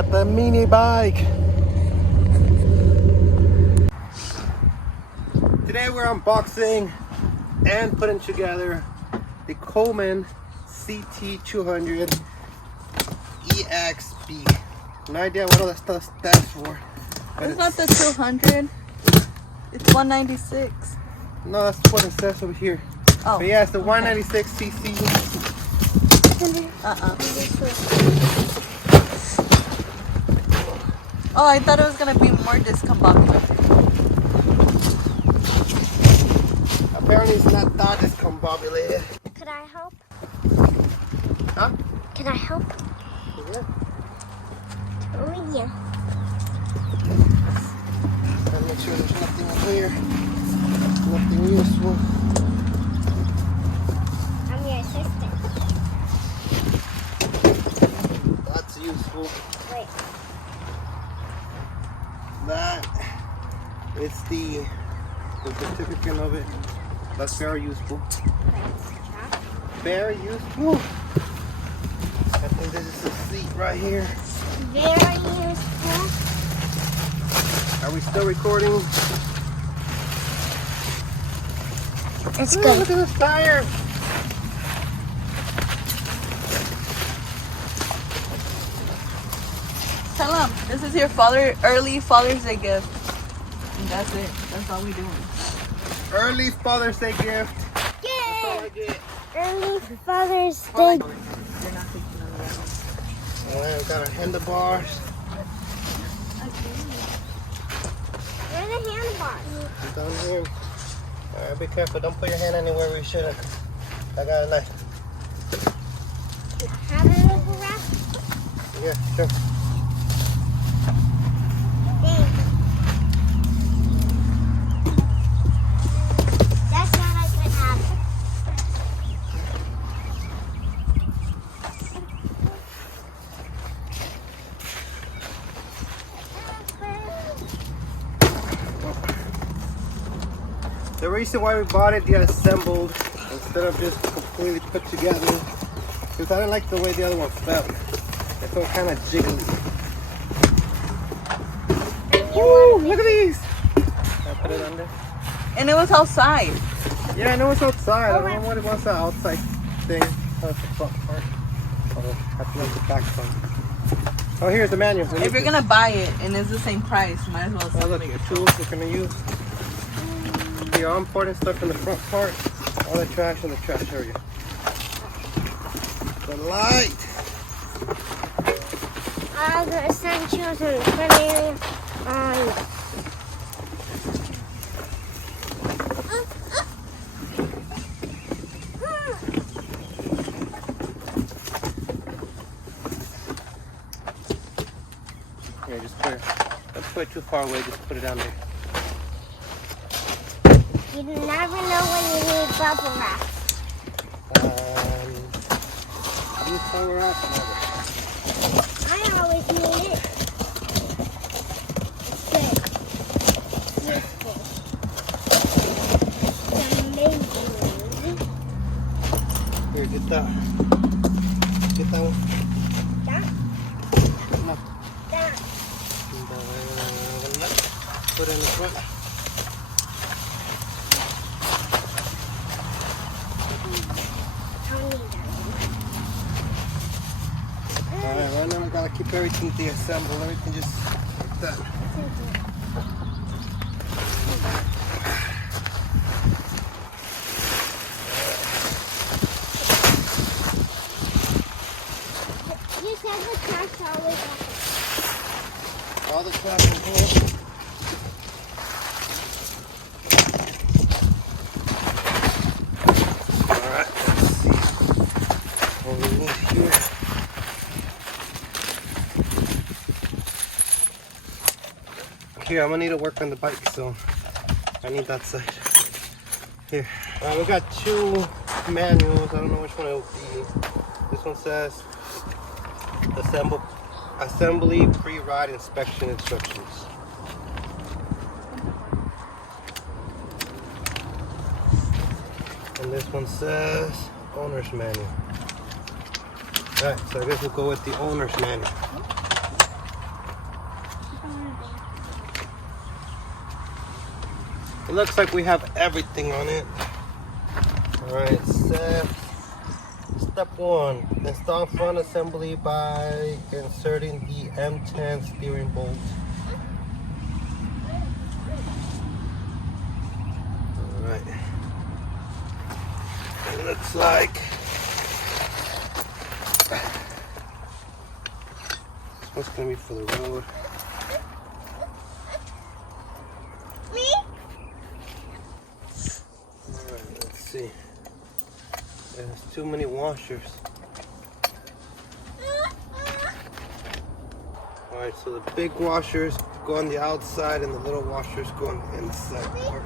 got the mini bike. Today we're unboxing and putting together the Coleman CT200 EXB. No idea what all that stuff stands for. It's not the 200. It's 196. No, that's what it says over here. Oh. But yeah, it's the 196cc. Oh, I thought it was gonna be more discombobulated. Apparently it's not that discombobulated. Could I help? Huh? Can I help? Yeah. Oh yeah. Gotta make sure there's nothing over here. Nothing useful. I'm your assistant. That's useful. Wait. That it's the certificate of it. That's very useful. Very useful. I think this is the seat right here. Very useful. Are we still recording? It's Ooh, good. look at this tire. Tell them this is your early Father's Day gift. And that's it. That's all we doing. Early Father's Day gift. That's all I Yay! get. Early Father's Day. You're not taking none of that. Alright, we got our handlebars. Where are the handlebars? Down here. Alright, be careful. Don't put your hand anywhere where you shouldn't. I got a knife. Have a little wrap? Yeah, sure. Thanks. That's what I could have. The reason why we bought it assembled instead of just completely put together, because I didn't like the way the other one felt. It felt kind of jiggly. Woo! Look at these! I put it under. And it was outside. Yeah, I know it's outside. I don't know what it was, that outside thing. Oh, it's the front part. Oh, I have to make the back part. Oh, here's the manual. If you're gonna buy it and it's the same price, might as well Oh, look, make the it. tools we're gonna use. The important stuff in the front part. All the trash in the trash area. The light. The essentials in the front area. Here, just put it. Don't put it too far away. Just put it down there. You never know when you need bubble wrap. Use power wrap. I always need it. It's good. Useful. It's amazing. Here, get that. Get that one. That? No. That. Put it in the front. I'll need that. Alright, right now we gotta keep everything deassembled. Everything just like that. You said the trash always All the trash in here. Alright, let's see what we need here. Here, I'm gonna need to work on the bike, so I need that side. Here. We got two manuals. I don't know which one it will be. This one says assembly pre-ride inspection instructions. And this one says owner's manual. Alright, so I guess we'll go with the owner's manual. It looks like we have everything on it. Alright, step 1. Install front assembly by inserting the M10 steering bolt. Alright. It looks like this one's gonna be for the road. See, there's too many washers. Alright, so the big washers go on the outside and the little washers go on the inside part.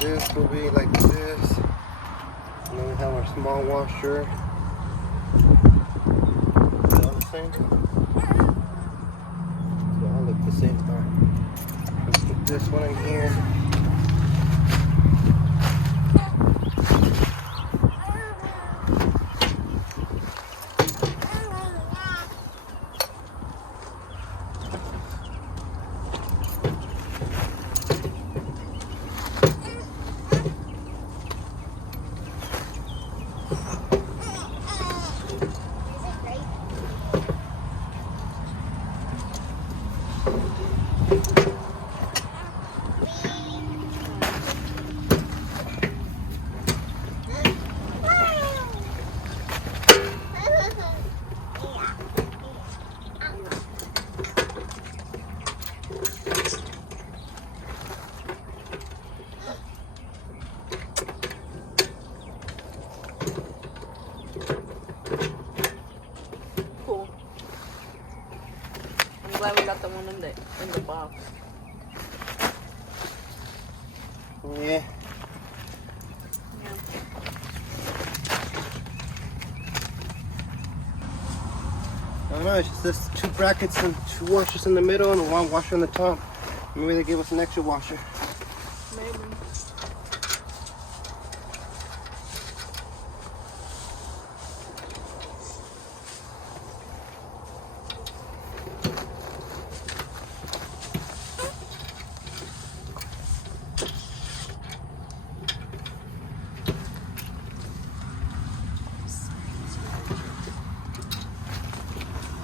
This will be like this, and then we have our small washer. Is that all the same? They all look the same. Alright, let's put this one in here. Glad we got the one in the box. Yeah. I don't know, it's just this 2 brackets and 2 washers in the middle and 1 washer on the top. Maybe they gave us an extra washer. Maybe.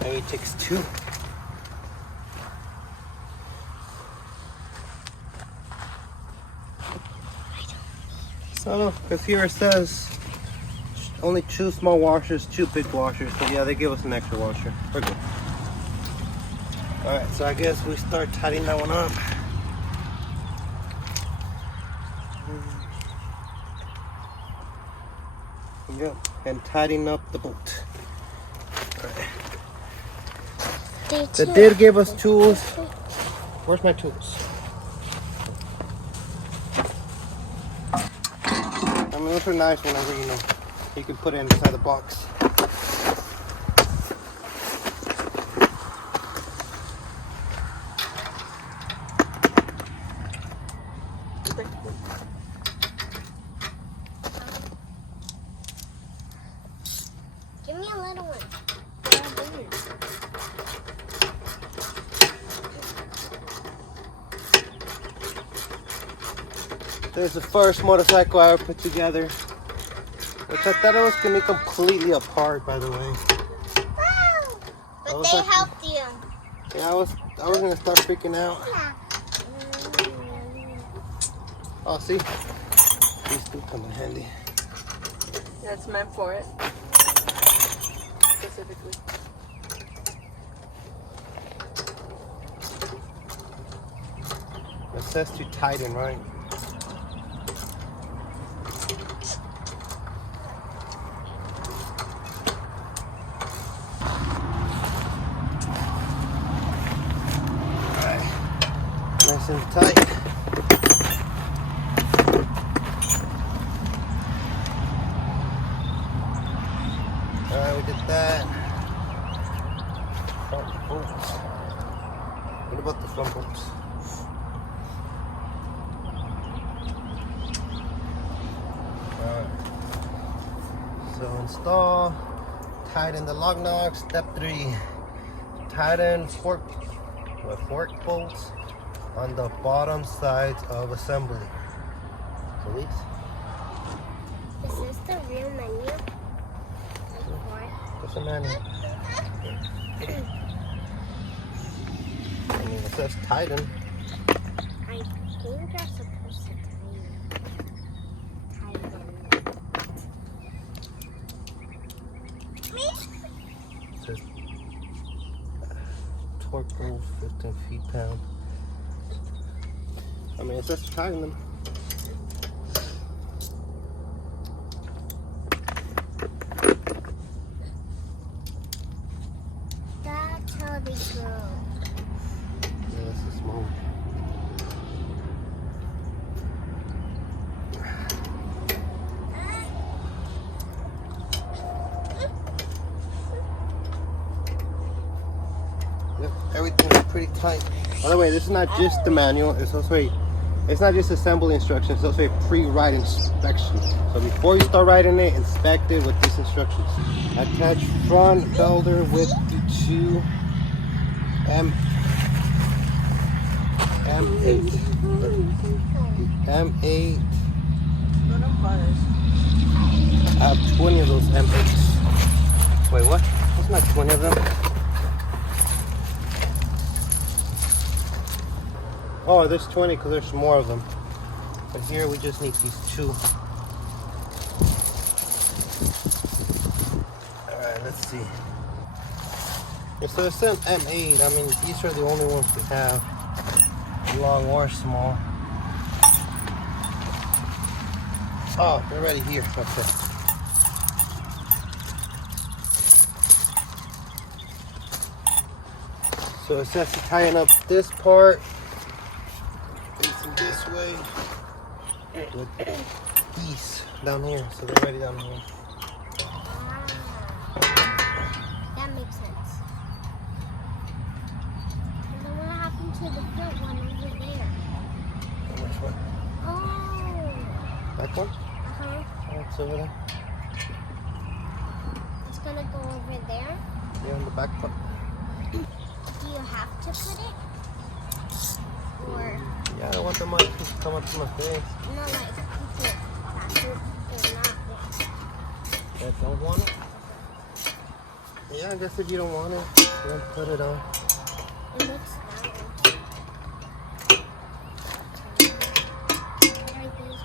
Maybe it takes 2. I don't know, because here it says only 2 small washers, 2 big washers. So yeah, they give us an extra washer. We're good. Alright, so I guess we start tightening that one up. Yep, and tighten up the bolt. Alright. They did give us tools. Where's my tools? I mean, those are nice whenever, you know, you can put it inside the box. Give me a little one. There's the first motorcycle I ever put together, which I thought it was going to be completely apart, by the way. But they helped you. Yeah, I was going to start freaking out. Oh, see? These do come in handy. That's meant for it. Specifically. It says to tighten, right? Alright. Nice and tight. Alright, we we did that. Front bolts. What about the front bolts? Alright. So install, tighten the lock nut. Step 3. Tighten fork bolts on the bottom sides of assembly. So these. Is this the real menu? What's the manual? I mean, it says tighten. I think you're supposed to tighten. It says torque rules 15 feet-pound. I mean, it says to tighten them. That's how they go. Yeah, that's the small one. Yep, everything's pretty tight. By the way, this is not just the manual, it's also it's not just assembly instructions, it's also a pre-ride inspection. So before you start riding it, inspect it with these instructions. Attach front belter with the 2 M8. M8. I have 20 of those M8s. Wait, what? There's not 20 of them. Oh, there's 20 because there's more of them. But here we just need these 2. Alright, let's see. Yeah, so it said M8. I mean, these are the only ones we have. Long or small. Oh, they're already here. Okay. So it says to tighten up this part. Facing this way. With these down here. So they're already down here. That makes sense. And then what happened to the front one over there? Which one? Oh. That one? Uh-huh. Oh, it's over there. It's gonna go over there. Yeah, on the back part. Do you have to put it? Or Yeah, I don't want the mic to come up to my face. no, like put it faster or not? I don't want it? Yeah, I guess if you don't want it, then put it on. It looks that way. Like these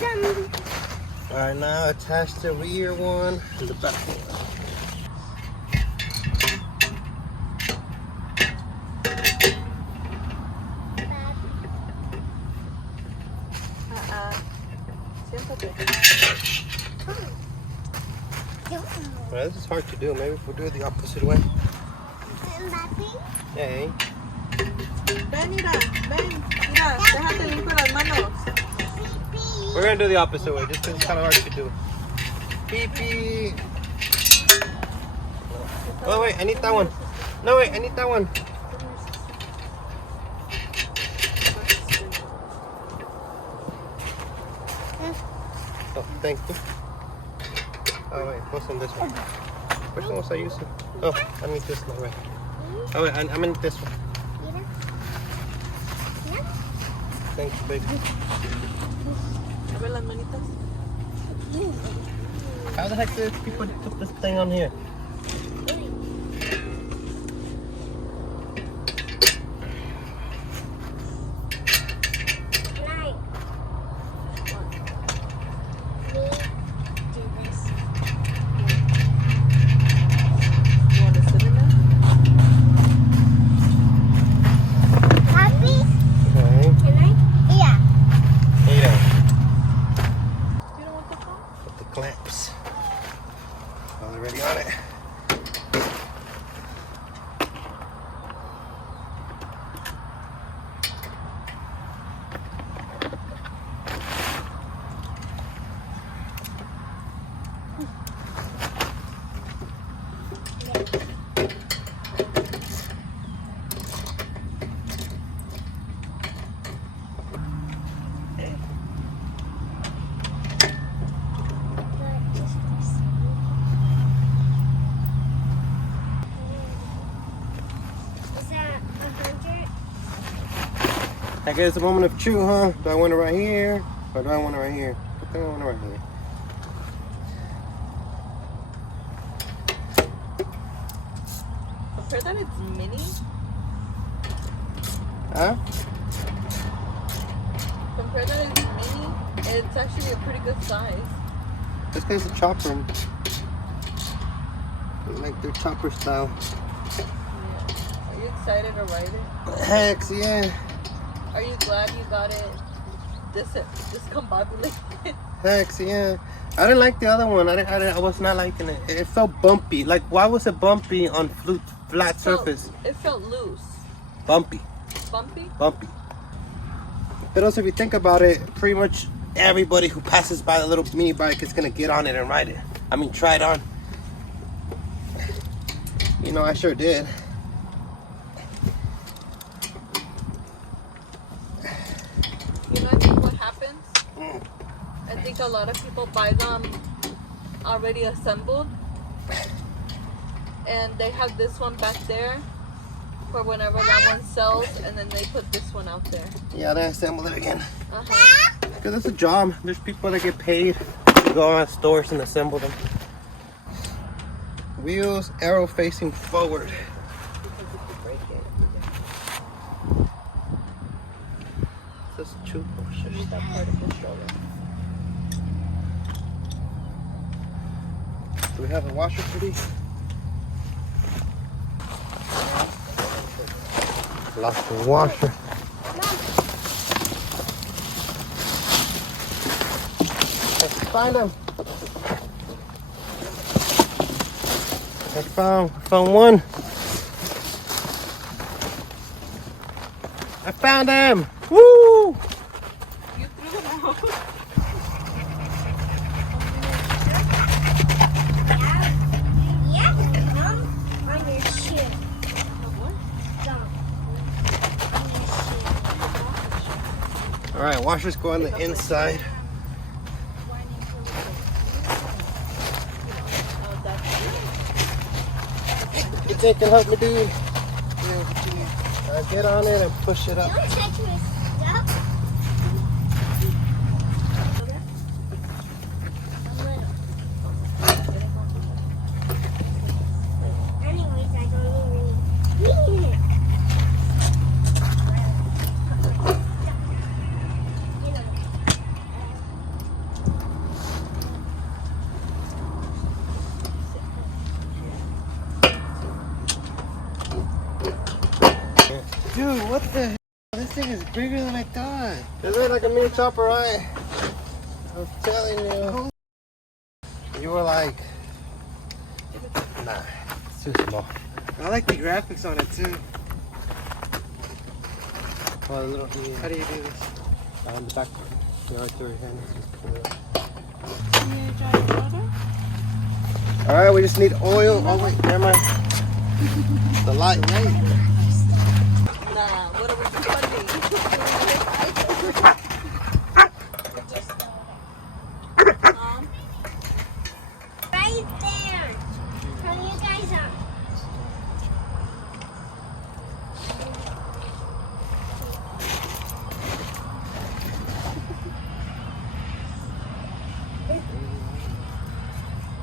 buttons. Alright, now attach the rear one and the back one. Well, this is hard to do. Maybe if we do it the opposite way. Hey. Ven, mira, ven, mira, déjate limpio las manos. We're gonna do the opposite way, just 'cause it's kind of hard to do. Beep beep. Oh wait, I need that one. No wait, I need that one. Oh, thank you. Oh wait, what's on this one? Which one was I using? Oh, I need this one, right. Oh wait, I'm in this one. Thank you, baby. Mueve las manitas. How the heck did people put this thing on here? Clamps. Already on it. I guess a moment of truth, huh? Do I want it right here? Or do I want it right here? I think I want it right here. Compare that it's mini. Huh? Compare that it's mini. It's actually a pretty good size. This guy's a chopper. Like their chopper style. Yeah. Are you excited to ride it? Heck yeah. Are you glad you got it discombobulated? Heck yeah. I didn't like the other one. I was not liking it. It felt bumpy. Like, why was it bumpy on flat surface? It felt loose. Bumpy. Bumpy? Bumpy. But also, if you think about it, pretty much everybody who passes by the little mini bike is going to get on it and ride it. I mean, try it on. You know, I sure did. You know, I think what happens? I think a lot of people buy them already assembled. And they have this one back there for whenever that one sells. And then they put this one out there. Yeah, they assemble it again. Uh-huh. Because it's a job. There's people that get paid to go on stores and assemble them. Wheels, arrow facing forward. Just two pushers. That part of the shoulder. Do we have a washer for these? Lost the washer. Let's find them. I found one. I found them. Woo! You threw them out. Yeah, thumb on your shoe. What? Thumb on your shoe. All right, washers go on the inside. You think you can help me, dude? Get on it and push it up. Don't touch my stuff. A little. Anyways, I don't even need it. Dude, what the hell? This thing is bigger than I thought. This is like a mini chopper, right? I'm telling you. You were like, nah, it's too small. I like the graphics on it too. Oh, a little here. How do you do this? On the back. You know, right through your hand. Just pull it up. All right, we just need oil. Oh wait, never mind. The light, right? Nah, what are we funding? Right there. Turn you guys on.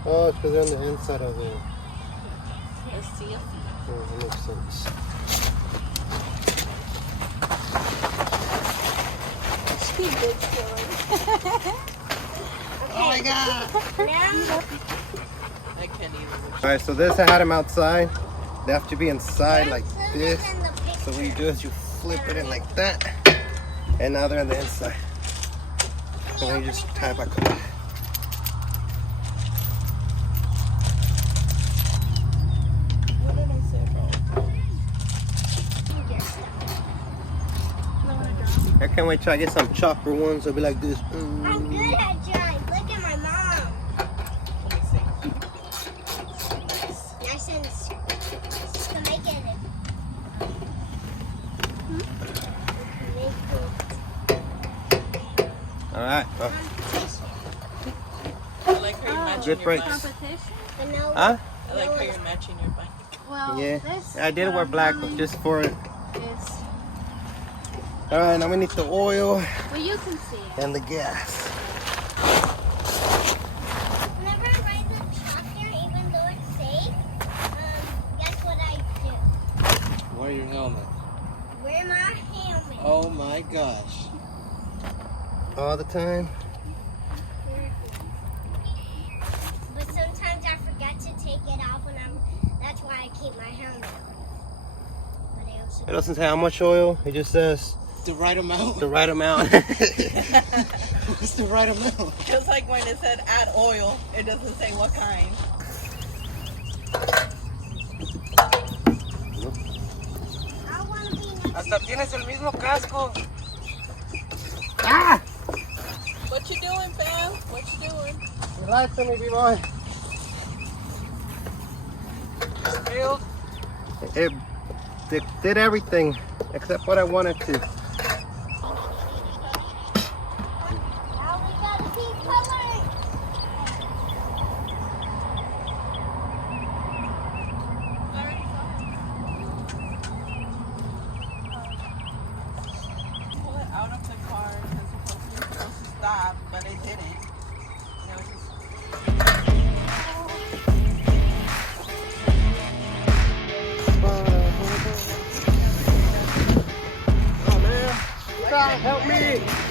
Oh, it's because they're on the inside of it. Let's see if Oh, that makes sense. she did kill it. Oh my god! Now, I can't even. All right, so this I had them outside. They have to be inside like zoom this. in the So what you picture. do is you flip it in like that, and now they're on the inside. And then you just tie it back up. What did I say wrong? I can't wait till I get some chopper ones. They'll be like this. I'm good at drawing. Look at my mom. Let me see. Nice and strike it. All right. Well, I like how you're matching good your breaks. bike. Huh? I like how you're matching your bike. Well, Yeah. this I did wear black just for it. is All right, now we need the oil Well, you can see it. and the gas. Whenever I ride the truck here, even though it's safe, guess what I do? Wear your helmet. Wear my helmet. Oh my gosh. All the time. But sometimes I forget to take it off that's why I keep my helmet on. But I also It doesn't say how much oil. It just says The right amount? the right amount. What's the right amount? Just like when it said add oil, it doesn't say what kind. I want to be next. Hasta tienes el mismo casco. Ah! What you doing, fam? What you doing? Relax on me, B-boy. Spilled. It did everything except what I wanted to. Now we gotta keep covering. Pull it out of the car because it's supposed to stop, but it didn't. It was just Oh man, God help me!